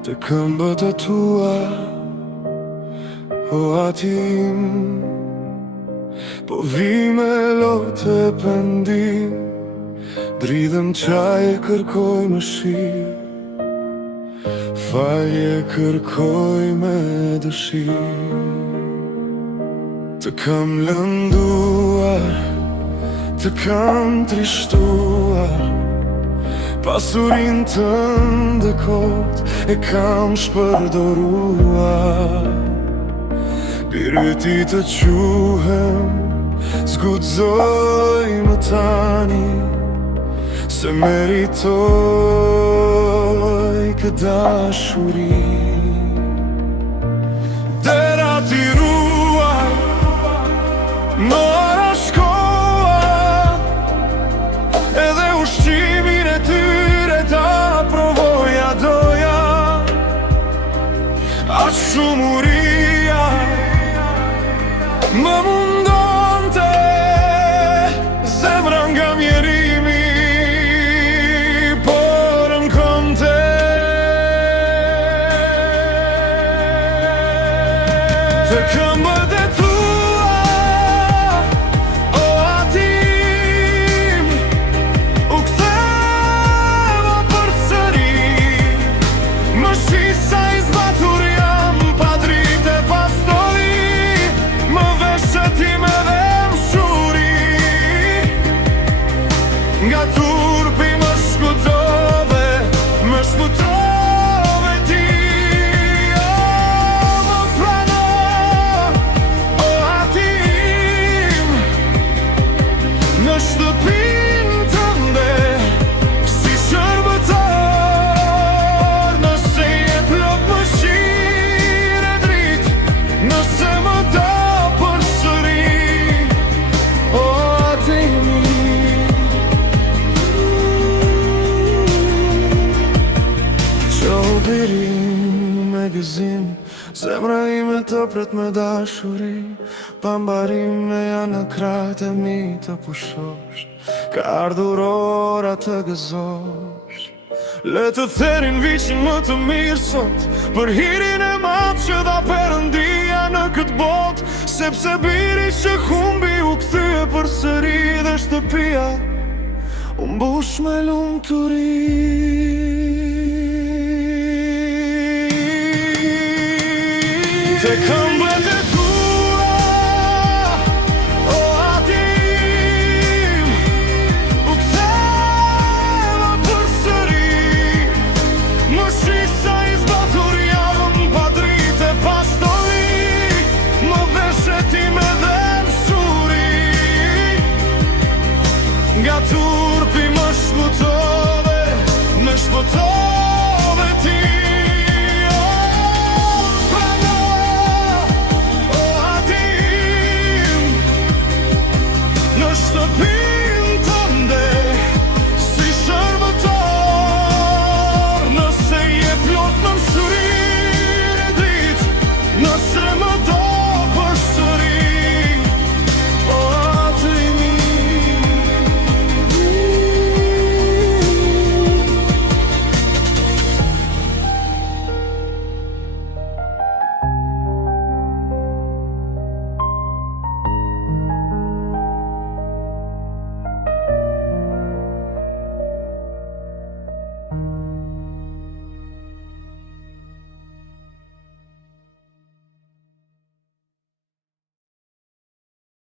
të këmbët e tua, o atim. Po vi me lotë e pendim, dridhem qaj e kërkoj më shirë, falje kërkoj me dëshirë. Të kam lënduar, të kam trishtuar, pasurin të ndëkot e kam shpërdoruar. Biryti të quhem, zgudzoj më tani, se meritoj këtë dashuri. Dera t'i ruar, mora shkoa, edhe ushqimin e tyre ta provoja doja. Aq shumë uria më mundonte, zemra nga mjerimi por m'konte. Të këmbët e tua, o atim, u ktheva përsëri. Më shisa i zbatur jam, pa dritë e pa stoli, më veshetim edhe mshuri. Nga turpi më shkutove, më shputove ti. O, më prano, o atim, në shtëpin tënde, si shërbëtor. Nëse je plot mëshirë e dritë, nëse më do përsëri, o atimi. Qobirim me gëzim, zemra ime të pret me dashuri, pa mbarim me janë në krajt e mi të pushosh, ka ardhur ora të gëzosh. Le të therin viqin më të mirë sot, për hirin e madh që dha Perëndia në këtë botë, sepse biri që humbi u kthye përsëri dhe shtëpia u mbush me lumturi. Të këmbët e tua, o atim, u ktheva përsëri. Më shisa i zbatur